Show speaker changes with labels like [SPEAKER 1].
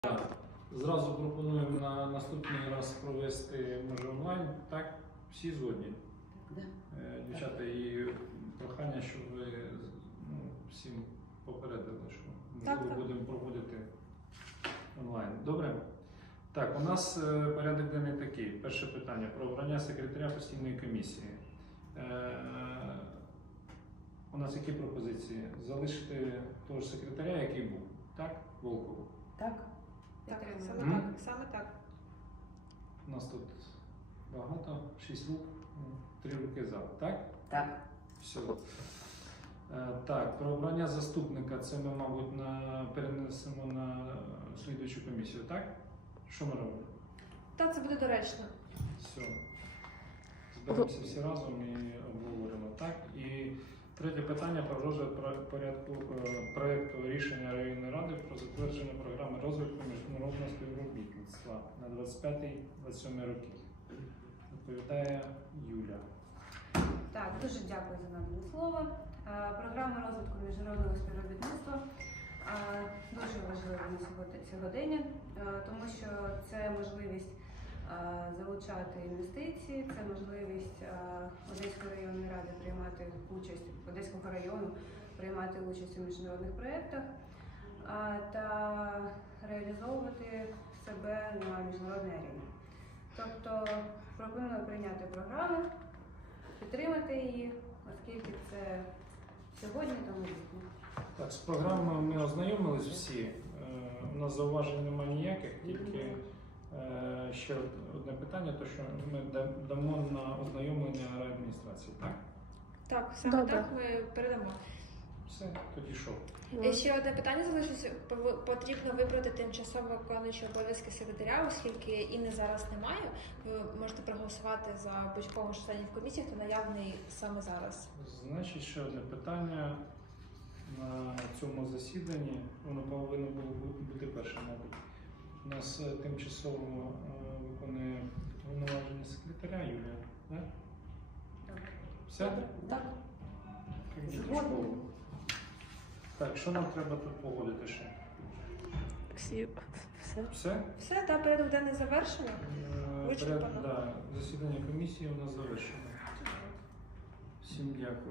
[SPEAKER 1] Зразу пропонуємо на наступний раз провести, може, онлайн, так? Всі згодні?
[SPEAKER 2] Да.
[SPEAKER 1] Дівчата, і прохання, щоб ви всім попередили, що можливо будемо проводити онлайн. Добре? Так, у нас порядок денний такий. Перше питання про обрання секретаря постійної комісії. У нас які пропозиції? Залишити того ж секретаря, який був, так? Волкову.
[SPEAKER 2] Так.
[SPEAKER 3] Так,
[SPEAKER 1] Мгм.
[SPEAKER 3] саме так.
[SPEAKER 1] У нас тут багато, 6 рук, 3 руки за, так?
[SPEAKER 2] Так.
[SPEAKER 1] Все. Так, про обрання заступника, це ми, мабуть, перенесемо на слідуючу комісію, так? Що ми робимо?
[SPEAKER 3] Так, це буде доречно.
[SPEAKER 1] Все. Зберемося всі разом і обговоримо, так? І третє питання про розгляд проєкту рішення районної ради про затвердження програми розвитку міжнародного співробітництва на 25-27 роки. Відповідає Юля.
[SPEAKER 4] Так, дуже дякую за надане слово. Програма розвитку міжнародного співробітництва дуже важлива на сьогодення, тому що це можливість залучати інвестиції, це можливість Одеської районної ради приймати участь, Одеського району приймати участь у міжнародних проєктах та реалізовувати себе на міжнародній арені. Тобто пропоную прийняти програму, підтримати її, оскільки це сьогодні та майбутнє.
[SPEAKER 1] Так, з програмою ми ознайомились всі. У нас зауважень немає ніяких, тільки ще одне питання, то що ми дамо на ознайомлення райадміністрації, так?
[SPEAKER 3] Так, саме
[SPEAKER 5] Добре.
[SPEAKER 3] так ми передамо.
[SPEAKER 1] Все, тоді що?
[SPEAKER 3] Ще одне питання залишилося. Потрібно вибрати тимчасово виконуючого обов'язки секретаря, оскільки Інни зараз немає. Ви можете проголосувати за будь-кого з членів комісії, хто наявний саме зараз.
[SPEAKER 1] Значить, ще одне питання на цьому засіданні. Воно повинно було бути перше, мабуть. У нас тимчасово виконує повноваження секретаря Юлія, так?
[SPEAKER 4] Добре.
[SPEAKER 1] Все?
[SPEAKER 2] Так.
[SPEAKER 1] Згодом. Так, що нам треба тут погодити ще?
[SPEAKER 5] Всі. Все.
[SPEAKER 1] Все?
[SPEAKER 3] Все, так, порядок денний завершено. Вичерпано.
[SPEAKER 1] Засідання комісії у нас завершено. Всім дякую.